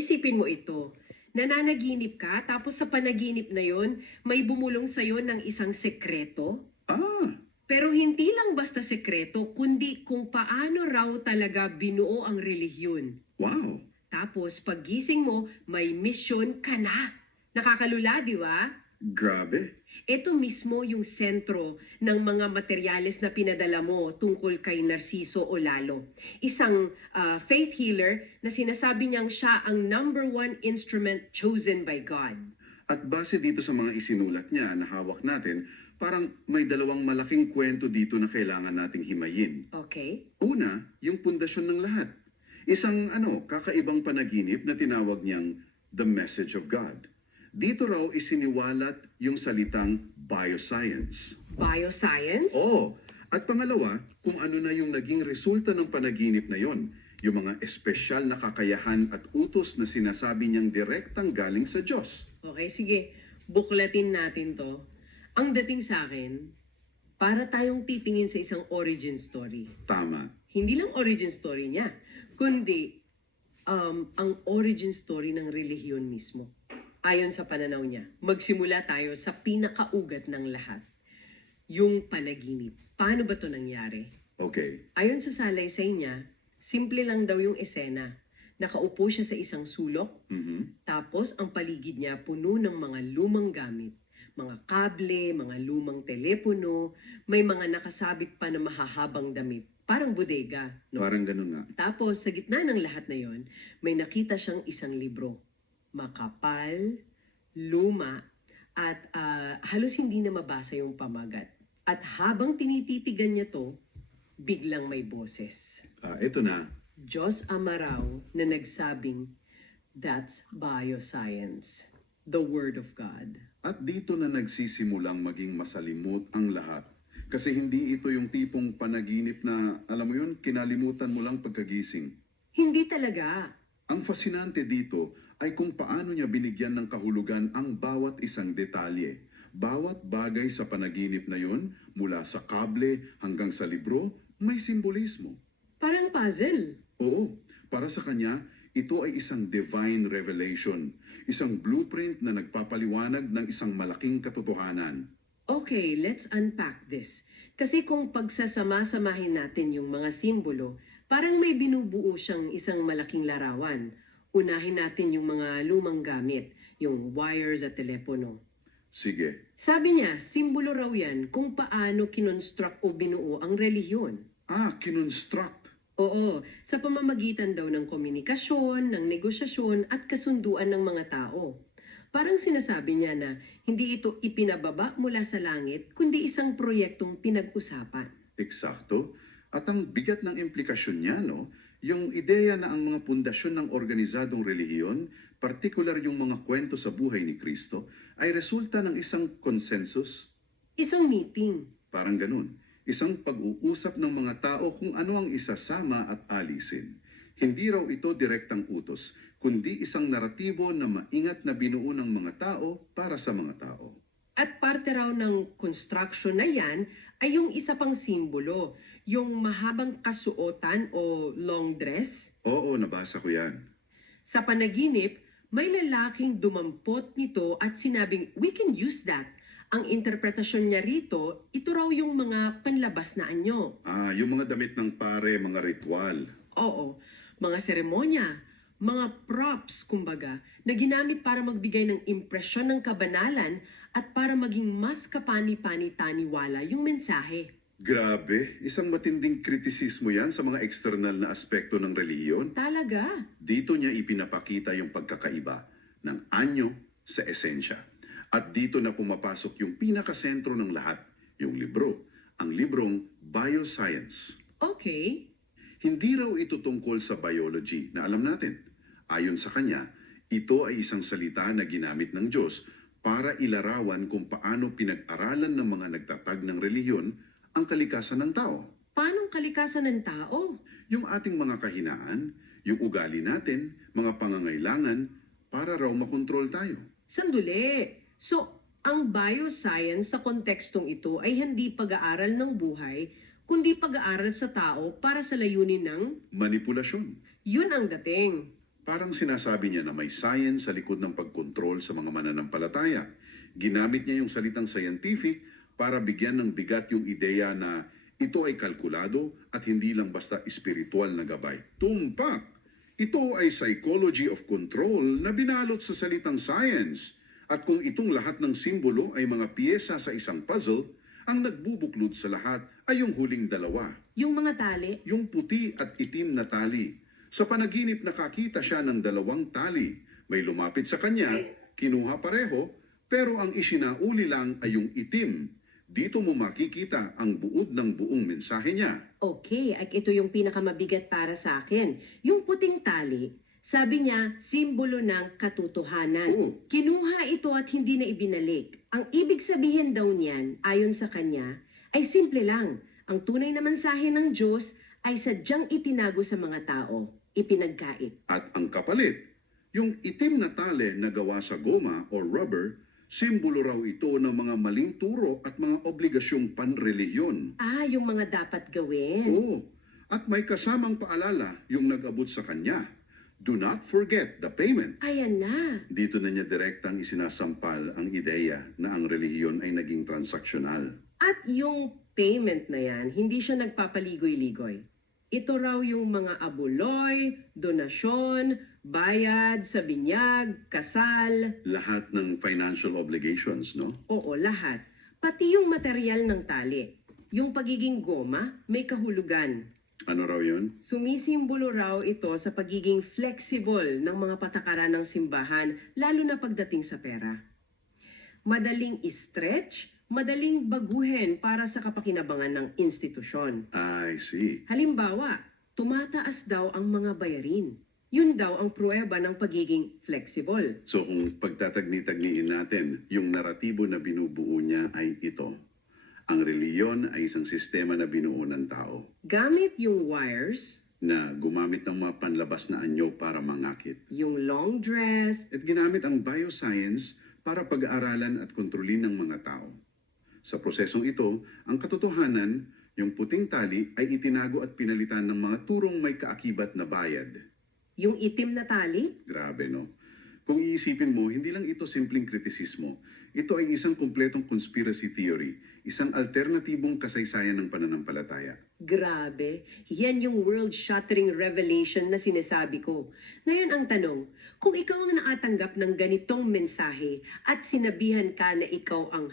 Isipin mo ito, nananaginip ka tapos sa panaginip na yon may bumulong sa'yo ng isang sekreto? Ah, Pero hindi lang basta sekreto, kundi kung paano raw talaga binuo ang relihiyon. wow. Tapos paggising mo, may misyon ka na. Nakakalula, di ba? Grabe. Ito mismo yung sentro ng mga materyales na pinadala mo tungkol kay Narciso o Lalo. Isang faith healer na sinasabi niyang siya ang #1 instrument chosen by God. At base dito sa mga isinulat niya na hawak natin, parang may dalawang malaking kwento dito na kailangan nating himayin. Okay? Una, yung pundasyon ng lahat. Isang kakaibang panaginip na tinawag niyang The Message of God. Dito raw isiniwalat yung salitang bioscience. Bioscience? Oo. At pangalawa, kung ano na yung naging resulta ng panaginip na yon, yung mga espesyal na kakayahan at utos na sinasabi niyang direktang galing sa Diyos. Okay, sige. Buklatin natin to. Ang dating sa akin, para tayong titingin sa isang origin story. Tama. Hindi lang origin story niya, kundi ang origin story ng relihiyon mismo. Ayon sa pananaw niya, magsimula tayo sa pinakaugat ng lahat. Yung panaginip. Paano ba to nangyari? Okay. Ayon sa salaysay niya, simple lang daw yung esena. Nakaupo siya sa isang sulok, tapos ang paligid niya puno ng mga lumang gamit. Mga kable, mga lumang telepono, may mga nakasabit pa na mahahabang damit. Parang bodega, no? Parang ganun nga. Tapos sa gitna ng lahat na yon, may nakita siyang isang libro. Makapal, luma, at halos hindi na mabasa yung pamagat. At habang tinititigan niya to, biglang may boses. Ito na. Diyos Ama raw na nagsabing, that's bioscience, the Word of God. At dito na nagsisimulang maging masalimot ang lahat. Kasi hindi ito yung tipong panaginip na, alam mo yun, kinalimutan mo lang pagkagising. Hindi talaga. Ang fascinante dito ay kung paano niya binigyan ng kahulugan ang bawat isang detalye. Bawat bagay sa panaginip na yon, mula sa kable hanggang sa libro, may simbolismo. Parang puzzle. Oo, para sa kanya, ito ay isang divine revelation, isang blueprint na nagpapaliwanag ng isang malaking katotohanan. Okay, let's unpack this. Kasi kung pagsasama-samahin natin yung mga simbolo, parang may binubuo siyang isang malaking larawan. Unahin natin yung mga lumang gamit, yung wires at telepono. Sige. Sabi niya, simbolo raw yan kung paano kinonstruct o binuo ang relihiyon. Kinonstruct. Oo, sa pamamagitan daw ng komunikasyon, ng negosyasyon at kasunduan ng mga tao. Parang sinasabi niya na hindi ito ipinababa mula sa langit, kundi isang proyektong pinag-usapan. Eksakto. At ang bigat ng implikasyon niya, no? Yung ideya na ang mga pundasyon ng organisadong relihiyon, partikular yung mga kwento sa buhay ni Kristo, ay resulta ng isang consensus. Isang meeting. Parang ganun. Isang pag-uusap ng mga tao kung ano ang isasama at alisin. Hindi raw ito direktang utos, kundi isang naratibo na maingat na binuo ng mga tao para sa mga tao. At parte raw ng construction na yan ay yung isa pang simbolo, yung mahabang kasuotan o long dress. Oo, nabasa ko yan. Sa panaginip, may lalaking dumampot nito at sinabing, we can use that. Ang interpretasyon niya rito, ito raw yung mga panlabas na anyo. Yung mga damit ng pare, mga ritual. Oo, mga seremonya, mga props, kumbaga, na ginamit para magbigay ng impresyon ng kabanalan at para maging mas kapani-pani-taniwala yung mensahe. Grabe, isang matinding kritisismo yan sa mga external na aspekto ng relihiyon. Talaga? Dito niya ipinapakita yung pagkakaiba ng anyo sa esensya. At dito na pumapasok yung pinakasentro ng lahat, yung libro, ang librong Bioscience. Okay. Hindi raw ito tungkol sa biology na alam natin. Ayon sa kanya, ito ay isang salita na ginamit ng Diyos para ilarawan kung paano pinag-aralan ng mga nagtatag ng relihiyon ang kalikasan ng tao. Paanong kalikasan ng tao? Yung ating mga kahinaan, yung ugali natin, mga pangangailangan, para raw makontrol tayo. Sandali. So, ang bioscience sa kontekstong ito ay hindi pag-aaral ng buhay, kundi pag-aaral sa tao para sa layunin ng Manipulasyon. yun ang dating. Parang sinasabi niya na may science sa likod ng pagkontrol sa mga mananampalataya. Ginamit niya yung salitang scientific para bigyan ng bigat yung ideya na ito ay kalkulado at hindi lang basta espiritual na gabay. Tumpak! Ito ay psychology of control na binalot sa salitang science. At kung itong lahat ng simbolo ay mga piyesa sa isang puzzle, ang nagbubuklod sa lahat ay yung huling dalawa. Yung mga tali, Yung puti at itim na tali. Sa panaginip nakakita siya ng dalawang tali. May lumapit sa kanya, kinuha pareho, pero ang isinauli lang ay yung itim. Dito mo makikita ang buod ng buong mensahe niya. okay, at ito yung pinakamabigat para sa akin. Yung puting tali, sabi niya, simbolo ng katotohanan. Oo. Kinuha ito at hindi na ibinalik. Ang ibig sabihin daw niyan, ayon sa kanya, ay simple lang. Ang tunay na mensahe ng Diyos ay sadyang itinago sa mga tao, ipinagkait. At ang kapalit, yung itim na tali na gawa sa goma o rubber, simbolo raw ito ng mga maling turo at mga obligasyong panrelihiyon. Ah, yung mga dapat gawin. Oo, at may kasamang paalala yung nag-abot sa kanya. Do not forget the payment. Ayan na. Dito na niya direktang isinasampal ang ideya na ang relihiyon ay naging transaksyonal. At yung payment na yan, hindi siya nagpapaligoy-ligoy. Ito raw yung mga abuloy, donasyon, bayad sa binyag, kasal, Lahat ng financial obligations, no? oo, lahat. Pati yung material ng tali. Yung pagiging goma, may kahulugan. Ano raw yun? Sumisimbolo raw ito sa pagiging flexible ng mga patakaran ng simbahan, lalo na pagdating sa pera. Madaling i-stretch, madaling baguhin para sa kapakinabangan ng institusyon. I see. Halimbawa, tumataas daw ang mga bayarin. Yun daw ang pruweba ng pagiging flexible. So kung pagtatagni-tagniin natin, yung naratibo na binubuo niya ay ito. Ang reliyon ay isang sistema na binuo ng tao Gamit yung wires, na gumamit ng mga panlabas na anyo para mangakit. yung long dress, At ginamit ang bioscience para pag-aaralan at kontrolin ng mga tao. Sa prosesong ito, ang katotohanan, yung puting tali ay itinago at pinalitan ng mga turong may kaakibat na bayad. yung itim na tali, Grabe, no? Kung iisipin mo, hindi lang ito simpleng kritisismo. Ito ay isang kumpletong conspiracy theory, isang alternatibong kasaysayan ng pananampalataya. grabe, yan yung world-shattering revelation na sinasabi ko. Ngayon ang tanong, kung ikaw ang nakatanggap ng ganitong mensahe at sinabihan ka na ikaw ang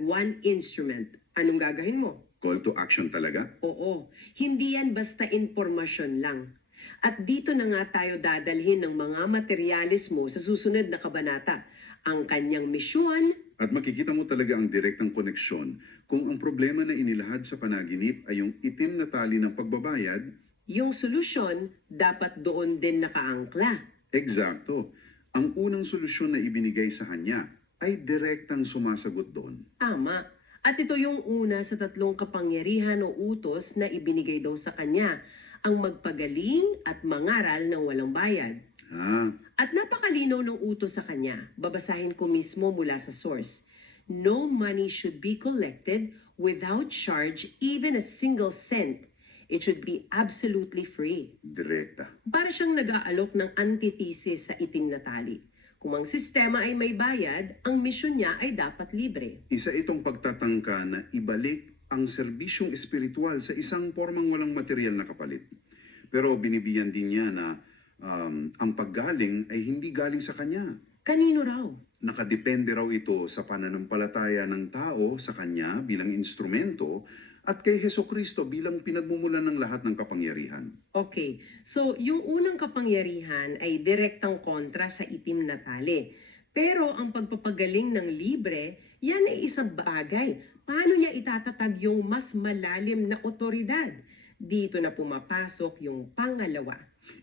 #OneInstrument, anong gagawin mo? Call to action talaga? Oo, hindi yan basta impormasyon lang. At dito na nga tayo dadalhin ng mga materyales mo sa susunod na kabanata. Ang kanyang misyon, At makikita mo talaga ang direktang koneksyon kung ang problema na inilahad sa panaginip ay yung itim na tali ng pagbabayad. yung solusyon, dapat doon din nakaangkla. Eksakto. Ang unang solusyon na ibinigay sa kanya ay direktang sumasagot doon. Tama. At ito yung una sa 3 kapangyarihan o utos na ibinigay daw sa kanya, ang magpagaling at mangaral ng walang bayad. At napakalinaw ng utos sa kanya. Babasahin ko mismo mula sa source. No money should be collected without charge, even a single cent. It should be absolutely free. Direkta. Para siyang nag-aalok ng antithesis sa itim na tali. Kung ang sistema ay may bayad, ang misyon niya ay dapat libre. Isa itong pagtatangka na ibalik ang serbisyong espiritual sa isang formang walang material na kapalit. Pero binibiyan din niya na ang paggaling ay hindi galing sa kanya. Kanino raw? Nakadepende raw ito sa pananampalataya ng tao sa kanya bilang instrumento at kay Hesukristo bilang pinagmumulan ng lahat ng kapangyarihan. Okay, so yung unang kapangyarihan ay direktang kontra sa itim na tali. Pero ang pagpapagaling ng libre, yan ay isang bagay. Paano niya itatatag yung mas malalim na otoridad? Dito na pumapasok yung pangalawa.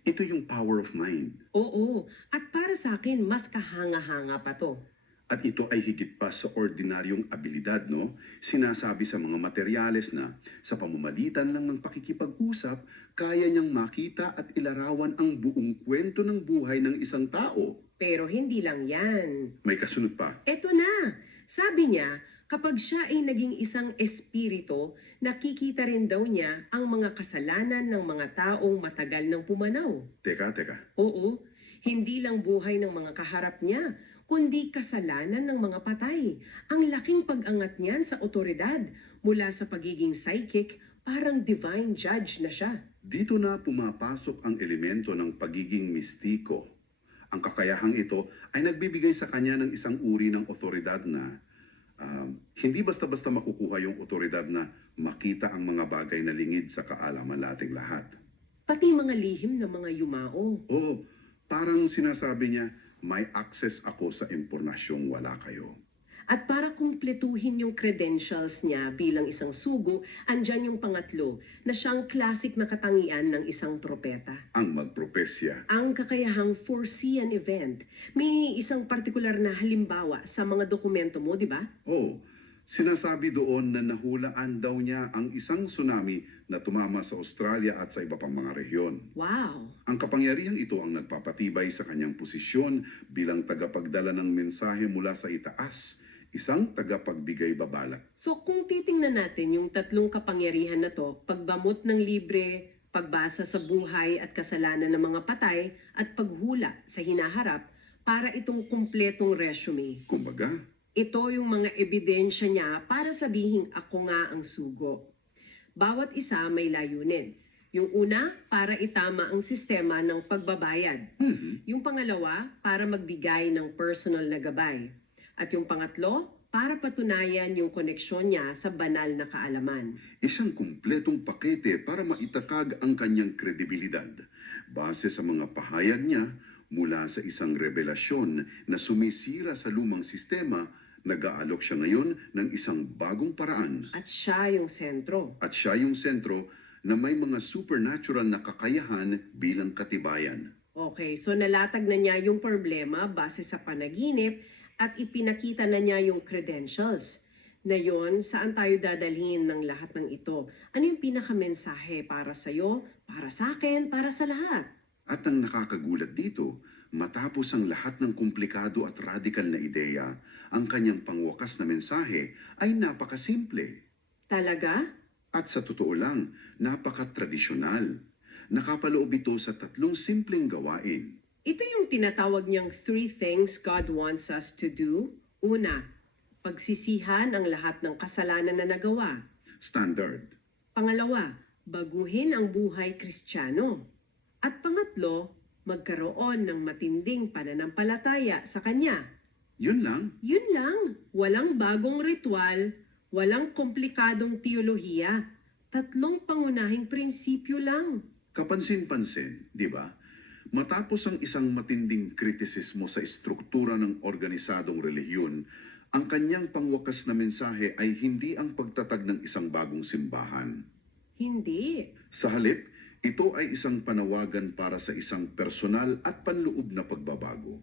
Ito yung power of mind. Oo, at para sa akin, mas kahanga-hanga pa to. At ito ay higit pa sa ordinaryong abilidad, no? Sinasabi sa mga materyales na sa pamamagitan lang ng pakikipag-usap, kaya niyang makita at ilarawan ang buong kwento ng buhay ng isang tao. Pero hindi lang yan. May kasunod pa. Eto na, sabi niya, Kapag siya ay naging isang espiritu, nakikita rin daw niya ang mga kasalanan ng mga taong matagal nang pumanaw. Teka. Oo, hindi lang buhay ng mga kaharap niya, kundi kasalanan ng mga patay. Ang laking pag-angat niyan sa otoridad mula sa pagiging psychic, parang divine judge na siya. Dito na pumapasok ang elemento ng pagiging mistiko. Ang kakayahang ito ay nagbibigay sa kanya ng isang uri ng otoridad na hindi basta-basta makukuha yung otoridad na makita ang mga bagay na lingid sa kaalaman nating lahat. Pati mga lihim ng mga yumao. Oo, parang sinasabi niya, may access ako sa impormasyong wala kayo. At para kumpletuhin yung credentials niya bilang isang sugo, andyan yung pangatlo na siyang classic na katangian ng isang propeta. Ang magpropesya. Ang kakayahang foresee an event. May isang partikular na halimbawa sa mga dokumento mo, di ba? Oo, sinasabi doon na nahulaan daw niya ang isang tsunami na tumama sa Australia at sa iba pang mga rehiyon. Wow! Ang kapangyarihang ito ang nagpapatibay sa kanyang posisyon bilang tagapagdala ng mensahe mula sa itaas, isang tagapagbigay babala. So kung titingnan natin yung tatlong kapangyarihan na to, pagbamot ng libre, pagbasa sa buhay at kasalanan ng mga patay, at paghula sa hinaharap, para itong kumpletong resume. Kumbaga, Ito yung mga ebidensya niya para sabihing ako nga ang sugo. Bawat isa may layunin. Yung una, para itama ang sistema ng pagbabayad. Yung pangalawa, para magbigay ng personal na gabay. At yung pangatlo, para patunayan yung koneksyon niya sa banal na kaalaman. isang kumpletong pakete para maitakag ang kanyang kredibilidad base sa mga pahayag niya mula sa isang revelasyon na sumisira sa lumang sistema. Nag-aalok siya ngayon ng isang bagong paraan At siya yung sentro. at siya yung sentro na may mga supernatural na kakayahan bilang katibayan. Okay, so nalatag na niya yung problema base sa panaginip at ipinakita na niya yung credentials. Na yon, saan tayo dadalhin ng lahat ng ito? Ano yung pinakamensahe para sa'yo, para sa akin, para sa lahat? At ang nakakagulat dito, matapos ang lahat ng komplikado at radikal na ideya, ang kanyang pangwakas na mensahe ay napakasimple. Talaga? At sa totoo lang, napaka-tradisyonal. Nakapaloob ito sa tatlong simpleng gawain. Ito yung tinatawag niyang 3 things God wants us to do. Una, pagsisihan ang lahat ng kasalanan na nagawa. Standard. Pangalawa, baguhin ang buhay Kristiyano. At pangatlo, magkaroon ng matinding pananampalataya sa Kanya. Yun lang. Yun lang, walang bagong ritual, walang komplikadong teolohiya, tatlong pangunahing prinsipyo lang. Kapansin-pansin, di ba? Matapos ang isang matinding kritisismo sa estruktura ng organisadong relihiyon, ang kanyang pangwakas na mensahe ay hindi ang pagtatag ng isang bagong simbahan. Hindi. Sa halip, ito ay isang panawagan para sa isang personal at panloob na pagbabago.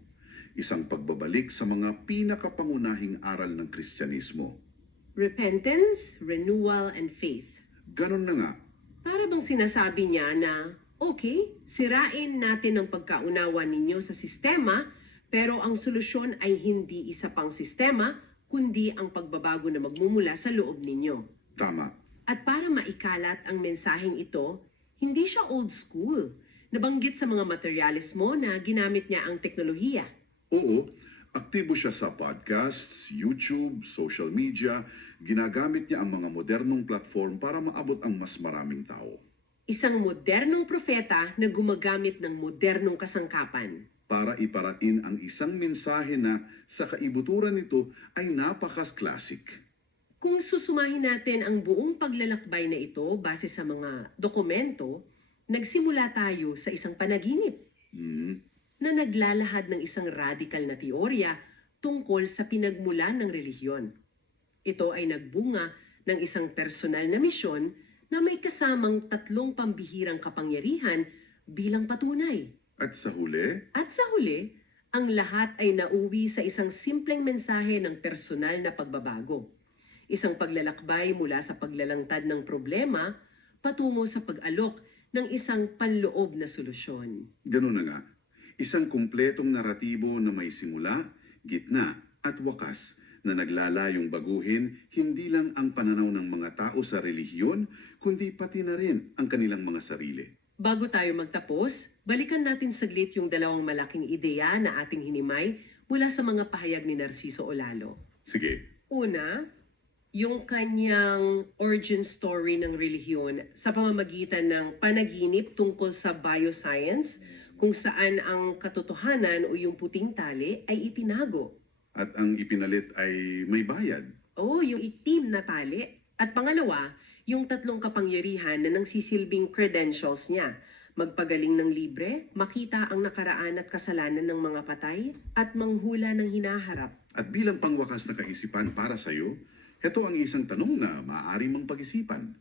Isang pagbabalik sa mga pinakapangunahing aral ng Kristyanismo. Repentance, renewal, and faith. Ganon na nga, Para bang sinasabi niya na, okay, sirain natin ang pagkaunawa ninyo sa sistema, pero ang solusyon ay hindi isa pang sistema, kundi ang pagbabago na magmumula sa loob ninyo. tama. At para maikalat ang mensaheng ito, hindi siya old school. Nabanggit sa mga materialismo na ginamit niya ang teknolohiya. Oo, aktibo siya sa podcasts, YouTube, social media. Ginagamit niya ang mga modernong platform para maabot ang mas maraming tao. Isang modernong propeta na gumagamit ng modernong kasangkapan. Para iparatin ang isang mensahe na sa kaibuturan nito ay napakas-classic. Kung susumahin natin ang buong paglalakbay na ito base sa mga dokumento, nagsimula tayo sa isang panaginip na naglalahad ng isang radikal na teorya tungkol sa pinagmulan ng relihiyon. Ito ay nagbunga ng isang personal na misyon na may kasamang tatlong pambihirang kapangyarihan bilang patunay. At sa huli, At sa huli, ang lahat ay nauwi sa isang simpleng mensahe ng personal na pagbabago. Isang paglalakbay mula sa paglalangtad ng problema patungo sa pag-alok ng isang panloob na solusyon. ganun na nga. Isang kumpletong naratibo na may simula, gitna at wakas na naglalayong baguhin hindi lang ang pananaw ng mga tao sa relihiyon, kundi pati na rin ang kanilang mga sarili. Bago tayo magtapos, balikan natin saglit yung dalawang malaking ideya na ating hinimay mula sa mga pahayag ni Narciso Olalo. Sige, Una, yung kanyang origin story ng relihiyon sa pamamagitan ng panaginip tungkol sa bioscience, kung saan ang katotohanan o yung puting tali ay itinago. at ang ipinalit ay may bayad. O yung itim na tali. At pangalawa, yung tatlong kapangyarihan na nangsisilbing credentials niya. Magpagaling ng libre, makita ang nakaraan at kasalanan ng mga patay, at manghula ng hinaharap. At bilang pangwakas na kaisipan para sa iyo, ito ang isang tanong na maaari mong pag-isipan.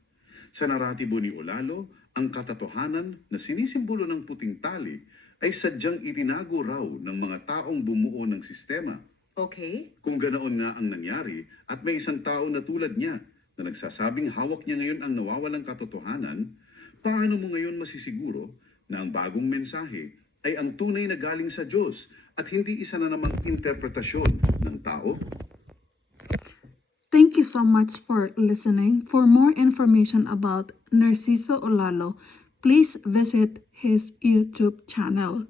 Sa naratibo ni Olalo, ang katotohanan na sinisimbolo ng puting tali ay sadyang itinago raw ng mga taong bumuo ng sistema. Okay? Kung ganoon nga ang nangyari at may isang tao na tulad niya na nagsasabing hawak niya ngayon ang nawawalang katotohanan, paano mo ngayon masisiguro na ang bagong mensahe ay ang tunay na galing sa Diyos at hindi isa na namang interpretasyon ng tao? Thank you so much for listening. For more information about Narciso Olalo, please visit his YouTube channel.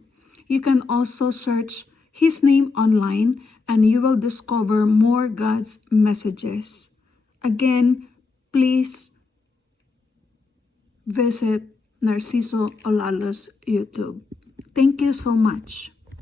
You can also search his name online and you will discover more God's messages. Again, please visit Narciso Olalo's YouTube. Thank you so much.